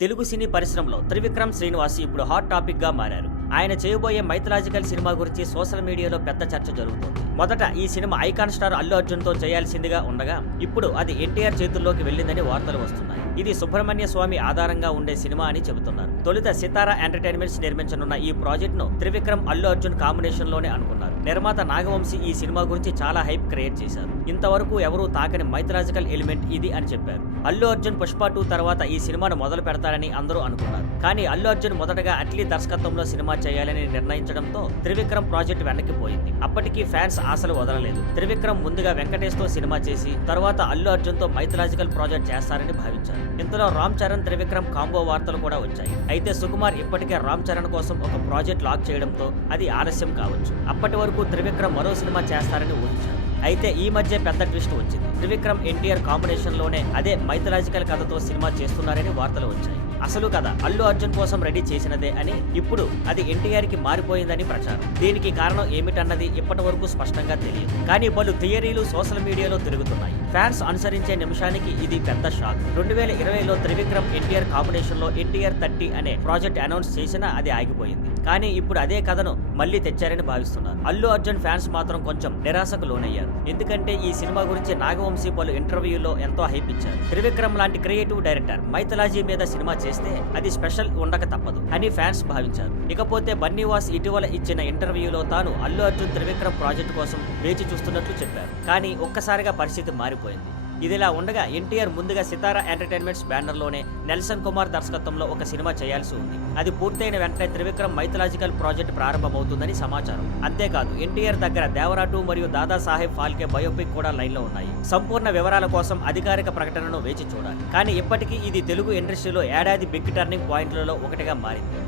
తెలుగు సినీ పరిశ్రమలో త్రివిక్రమ్ శ్రీనివాస్ ఇప్పుడు hot topic గా మారారు. ఆయన చేయబోయే మైథలాజికల్ సినిమా గురించి సోషల్ మీడియాలో పెద్ద చర్చ జరుగుతోంది. మొదట ఈ cinema icon star Allu Arjun తో చేయాల్సిందిగా ఉండగా ఇప్పుడు అది ఎన్టీఆర్ చేతుల్లోకి వెళ్లిందని వార్తలు వస్తున్నాయి. ఇది సుబ్రహ్మణ్య స్వామి ఆధారంగా ఉండే సినిమా అని చెబుతున్నారు. తొలుత సితారా ఎంటర్టైన్మెంట్స్ నిర్మించనున్న ఈ ప్రాజెక్ట్ ను త్రివిక్రమ్ అల్లు అర్జున్ కాంబినేషన్ లోనే అనుకున్నారు. నిర్మాత నాగవంశీ ఈ సినిమా గురించి చాలా హైప్ క్రియేట్ చేశారు. ఇంతవరకు ఎవరూ తాకని మైథలాజికల్ ఎలిమెంట్ ఇది అని చెప్పారు. అల్లు అర్జున్ పుష్ప 2 తర్వాత ఈ సినిమాను మొదలు పెడతారని అందరూ అనుకున్నారు. కానీ అల్లు అర్జున్ మొదటగా అట్లీ దర్శకత్వంలో సినిమా చేయాలని నిర్ణయించడంతో త్రివిక్రమ్ ప్రాజెక్ట్ వెనక్కిపోయింది. అప్పటికీ ఫ్యాన్స్ ఆశలు వదలలేదు. త్రివిక్రమ్ ముందుగా వెంకటేష్ తో సినిమా చేసి తర్వాత అల్లు అర్జున్ తో మైథలాజికల్ ప్రాజెక్ట్ చేస్తారని భావించారు. ఇంతలో రామ్ చరణ్ త్రివిక్రమ్ కాంబో వార్తలు కూడా వచ్చాయి. అయితే సుకుమార్ ఇప్పటికే రామ్ చరణ్ కోసం ఒక ప్రాజెక్ట్ లాక్ చేయడంతో అది ఆలస్యం కావచ్చు. అప్పటి వరకు త్రివిక్రమ్ మరో సినిమా చేస్తారని ఊహించారు. అయితే ఈ మధ్య పెద్ద ట్విస్ట్ వచ్చింది. త్రివిక్రమ్ ఎన్టీఆర్ కాంబినేషన్ లోనే అదే మైథలాజికల్ కథతో సినిమా చేస్తున్నారని వార్తలు వచ్చాయి. అసలు కథ అల్లు అర్జున్ కోసం రెడీ చేసినదే అని, ఇప్పుడు అది ఎన్టీఆర్ కి మారిపోయిందని ప్రచారం. దీనికి కారణం ఏమిటన్నది ఇప్పటి వరకు స్పష్టంగా తెలియదు. కానీ పలు థియరీలు సోషల్ మీడియాలో తిరుగుతున్నాయి. ఫ్యాన్స్ అనుసరించే నిమిషానికి ఇది పెద్ద షాక్. 2020లో త్రివిక్రమ్ ఎన్టీఆర్ కాంబినేషన్ లో ఎన్టీఆర్ 30 అనే ప్రాజెక్ట్ అనౌన్స్ చేసినా అది ఆగిపోయింది. కానీ ఇప్పుడు అదే కథను మళ్లీ తెచ్చారని భావిస్తున్నారు. అల్లు అర్జున్ ఫ్యాన్స్ మాత్రం కొంచెం నిరాశకు లోనయ్యారు. ఎందుకంటే ఈ సినిమా గురించి నాగవంశీ పలు ఇంటర్వ్యూలో ఎంతో హైప్ ఇచ్చారు. త్రివిక్రమ్ లాంటి క్రియేటివ్ డైరెక్టర్ మైథలాజీ మీద సినిమా చేస్తే అది స్పెషల్ ఉండక తప్పదు అని ఫ్యాన్స్ భావించారు. ఇకపోతే బన్నీవాస్ ఇటీవల ఇచ్చిన ఇంటర్వ్యూలో తాను అల్లు అర్జున్ త్రివిక్రమ్ ప్రాజెక్ట్ కోసం వేచి చూస్తున్నట్లు చెప్పారు. కానీ ఒక్కసారిగా పరిస్థితి మారిపోయింది. ఇదిలా ఉండగా ఎన్టీఆర్ ముందుగా సితారా ఎంటర్టైన్మెంట్స్ బ్యానర్ లోనే నెల్సన్ కుమార్ దర్శకత్వంలో ఒక సినిమా చేయాల్సి ఉంది. అది పూర్తయిన వెంటనే త్రివిక్రమ్ మైథలాజికల్ ప్రాజెక్ట్ ప్రారంభమవుతుందని సమాచారం. అంతేకాదు ఎన్టీఆర్ దగ్గర దేవరా 2 మరియు దాదాసాహెబ్ ఫాల్కే బయోపిక్ కూడా లైన్ లో ఉన్నాయి. సంపూర్ణ వివరాల కోసం అధికారిక ప్రకటనను వేచి చూడాలి. కానీ ఇప్పటికీ ఇది తెలుగు ఇండస్ట్రీలో ఏడాది బిగ్ టర్నింగ్ పాయింట్లలో ఒకటిగా మారింది.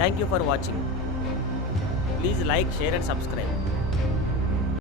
Thank you for watching. Please like, share and subscribe.